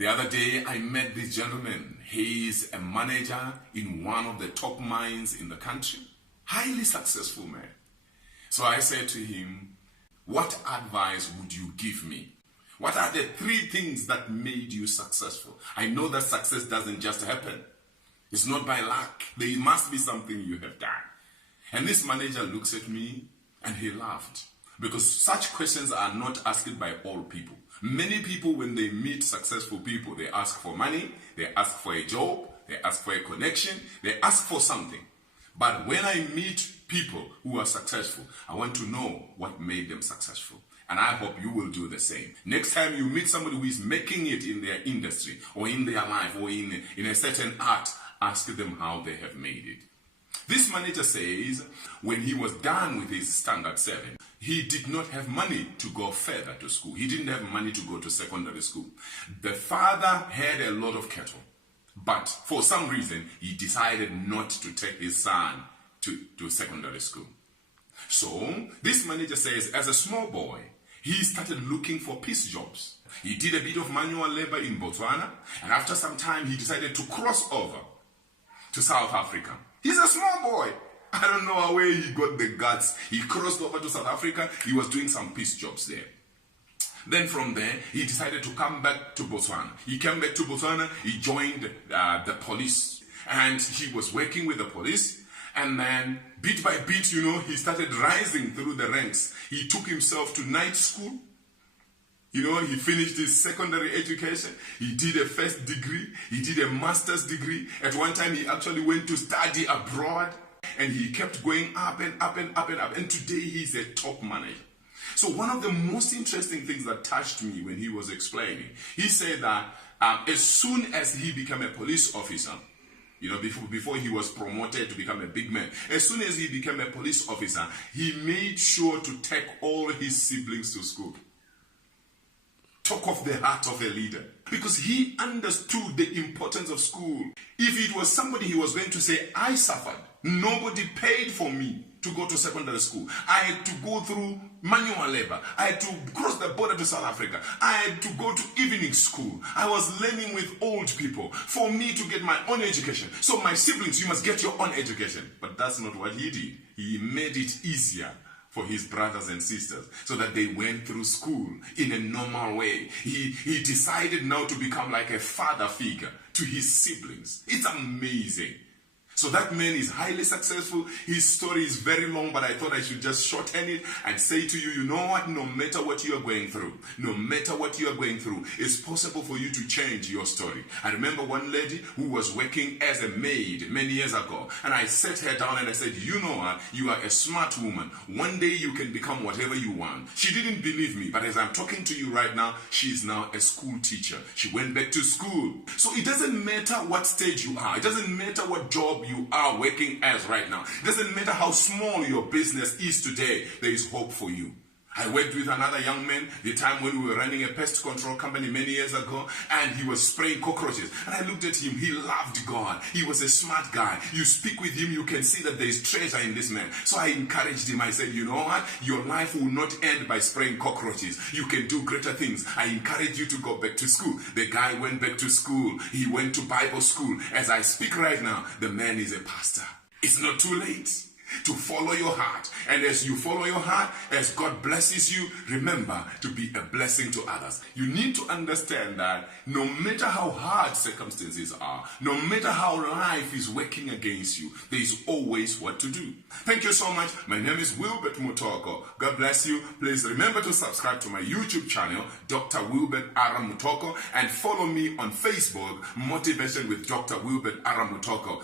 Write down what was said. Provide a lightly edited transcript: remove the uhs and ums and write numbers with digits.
The other day, I met this gentleman. He is a manager in one of the top mines in the country. Highly successful man. So I said to him, what advice would you give me? What are the 3 things that made you successful? I know that success doesn't just happen. It's not by luck. There must be something you have done. And this manager looks at me and he laughed. Because such questions are not asked by all people. Many people, when they meet successful people, they ask for money, they ask for a job, they ask for a connection, they ask for something. But when I meet people who are successful, I want to know what made them successful. And I hope you will do the same. Next time you meet somebody who is making it in their industry or in their life or in a certain art, ask them how they have made it. This manager says when he was done with his standard 7, he did not have money to go further to school. He didn't have money to go to secondary school. The father had a lot of cattle, but for some reason, he decided not to take his son to secondary school. So, this manager says, as a small boy, he started looking for piece jobs. He did a bit of manual labor in Botswana, and after some time, he decided to cross over to South Africa. He's a small boy. I don't know where he got the guts. He crossed over to South Africa. He was doing some piece jobs there. Then from there, he decided to come back to Botswana. He came back to Botswana. He joined the police. And he was working with the police. And then, bit by bit, he started rising through the ranks. He took himself to night school. He finished his secondary education. He did a first degree. He did a master's degree. At one time, he actually went to study abroad. And he kept going up and up and up and up. And today, he's a top manager. So one of the most interesting things that touched me when he was explaining, he said that as soon as he became a police officer, before he was promoted to become a big man, as soon as he became a police officer, he made sure to take all his siblings to school. Talk of the heart of a leader. Because he understood the importance of school. If it was somebody he was going to say, I suffered. Nobody paid for me to go to secondary school. I had to go through manual labor. I had to cross the border to South Africa. I had to go to evening school. I was learning with old people for me to get my own education. So my siblings, you must get your own education. But that's not what he did. He made it easier for his brothers and sisters so that they went through school in a normal way. He decided now to become like a father figure to his siblings. It's amazing. So that man is highly successful. His story is very long, but I thought I should just shorten it and say to you, you know what? No matter what you are going through, it's possible for you to change your story. I remember one lady who was working as a maid many years ago, and I sat her down and I said, you know what? You are a smart woman. One day you can become whatever you want. She didn't believe me, but as I'm talking to you right now, she is now a school teacher. She went back to school. So it doesn't matter what stage you are. It doesn't matter what job you are working as right now. It doesn't matter how small your business is today, there is hope for you. I worked with another young man the time when we were running a pest control company many years ago, and he was spraying cockroaches. And I looked at him. He loved God. He was a smart guy. You speak with him, you can see that there is treasure in this man. So I encouraged him. I said, you know what? Your life will not end by spraying cockroaches. You can do greater things. I encourage you to go back to school. The guy went back to school. He went to Bible school. As I speak right now, the man is a pastor. It's not too late to follow your heart. And as you follow your heart, as God blesses you, remember to be a blessing to others. You need to understand that no matter how hard circumstances are, no matter how life is working against you, there is always what to do. Thank you so much. My name is Wilbert Mutoko. God bless you. Please remember to subscribe to my YouTube channel, Dr. Wilbert Mutoko, and follow me on Facebook, Motivation with Dr. Wilbert Mutoko.